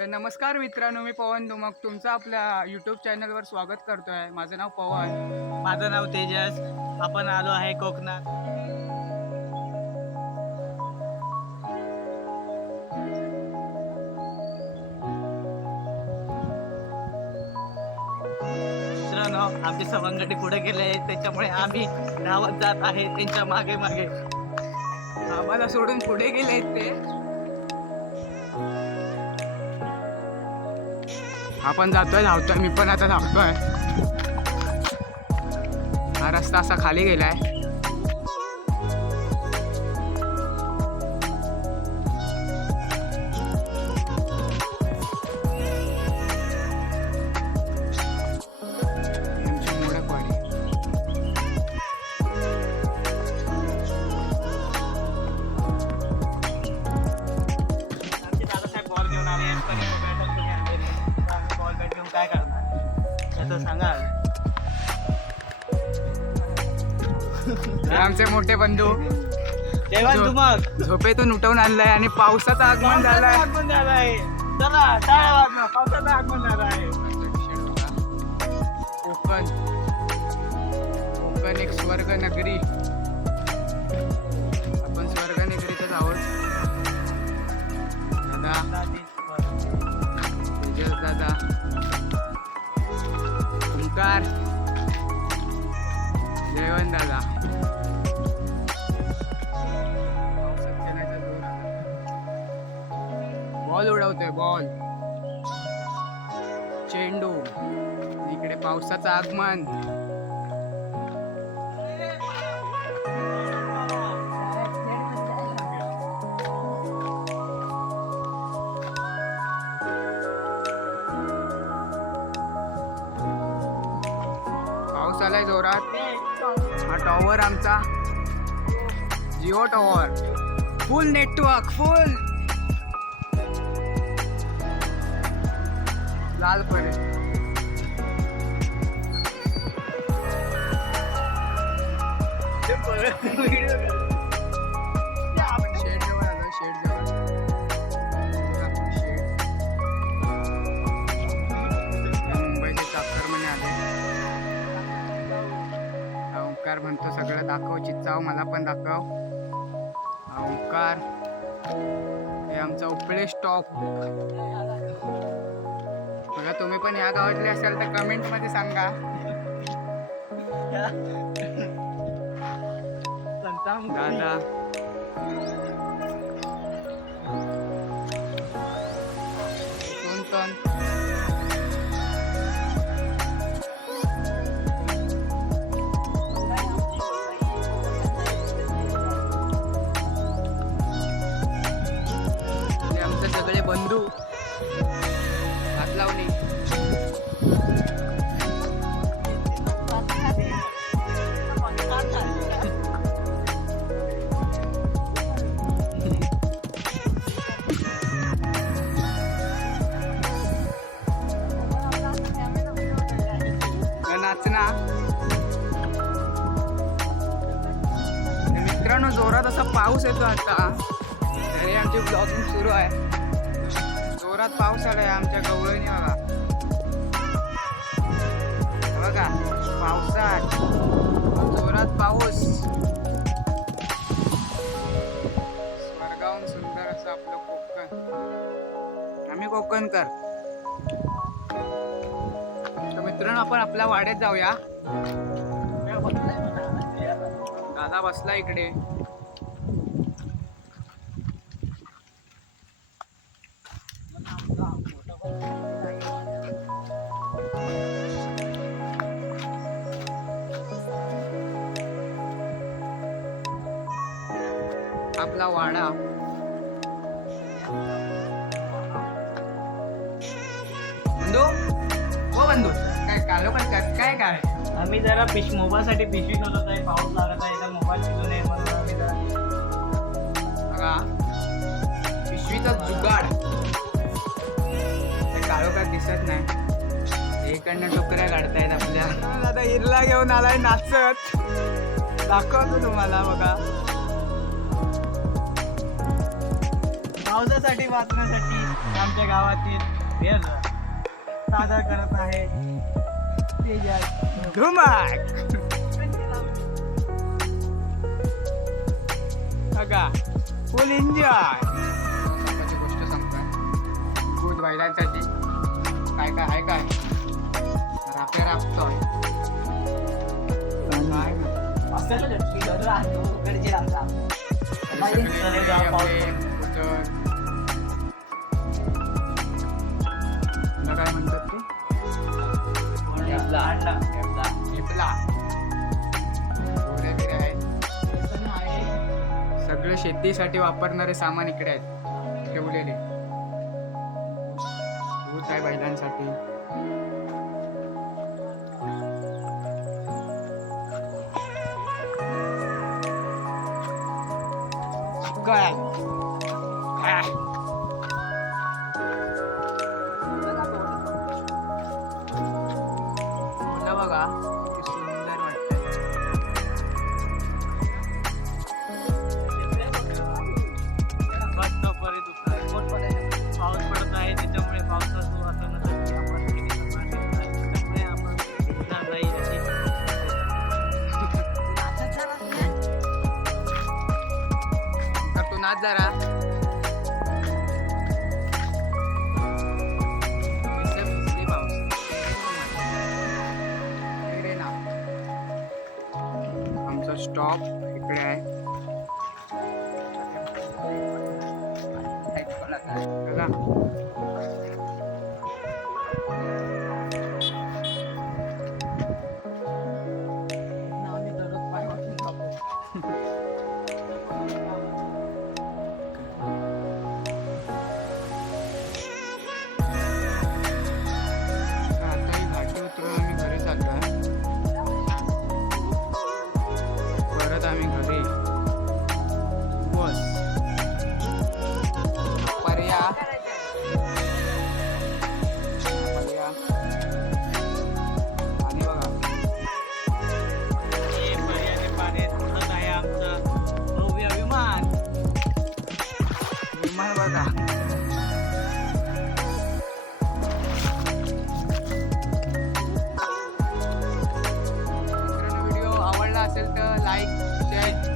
तर नमस्कार मित्रांनो मी पवन मग तुमचं आपल्या यूट्यूब चॅनलवर स्वागत करतोय. माझं नाव पवन. माझं नाव तेजस. आपण आलो आहे कोकणात. मित्रांनो आमचे सवंगडी पुढे गेले आहेत त्याच्यामुळे आम्ही धावत जात आहे. त्यांच्या मागे मागे. आम्हाला सोडून पुढे गेलेत ते. आपण जातोय धावतोय मी पण आता धावतोय. हा रस्ता असा खाली गेलाय. आमची काय करणार? हे आमचे मोठे बंधू. मग झोपेतून उठवून आणलाय आणि पावसाचं आगमन झालंय. आगमन चला टाळ्या वाजवा. पावसाचं आगमन झालं आहे कोकण. कोकण एक स्वर्ग नगरी. आपण स्वर्ग नगरीतच आहोत. दादा. तेजस दादा. ओंकार जयवंत दादा बॉल उडवतोय बॉल चेंडू इकडे पावसाचं आगमन टॉवर आमचा. Jio tower full network full लाल पडेल. शेड चिचाव मला पण दाखव. ओंकार हे आमचा उपळे स्टॉप. बघा तुम्ही पण या गावातले असाल तर कमेंटमध्ये सांगा दादा. असा आता. तरी आमची ब्लॉगिंग सुरू आहे. जोरात पाऊस आलाय आमच्या गवळणी बघा. बघा पावसात. जोरात पाऊस. स्वर्गाहून सुंदर असं आपलं कोकण. आम्ही कोकणकर तर मित्रांनो आपण आपल्या वाड्यात जाऊया. दादा बसला इकडे. आपला वाडा. बंधू? हो बंधू. काय कालो काय काय काय? आम्ही जरा पिश मोबाईलसाठी पिशवी नव्हत आहे पाऊस लागत आहे तर मोबाईल शिकू नये म्हणून आम्ही जरा बघा. पिशवीचा जुगाड. ते काळो काय दिसत नाही. इकडनं टोकऱ्या काढतायत आपल्या. दादा हिरला घेऊन आलाय नाचत. दाखवतो तुम्हाला बघा. पावसासाठी वाचण्यासाठी आमच्या गावातील वेळ सादर करत आहे बघा फुल एन्जॉय गोष्ट सांगतोय दूध बैलांसाठी काय काय आहे काय रापतोय काय ना. काय म्हणतात ते? टिपला बिरे आहे सगळे शेतीसाठी वापरणारे सामान इकडे आहेत. ठेवलेले. भूत आहे बैलांसाठी. काय नाच जरा इकडे ना. आमचा स्टॉप इकडे आहे चला. मित्रांनो व्हिडिओ आवडला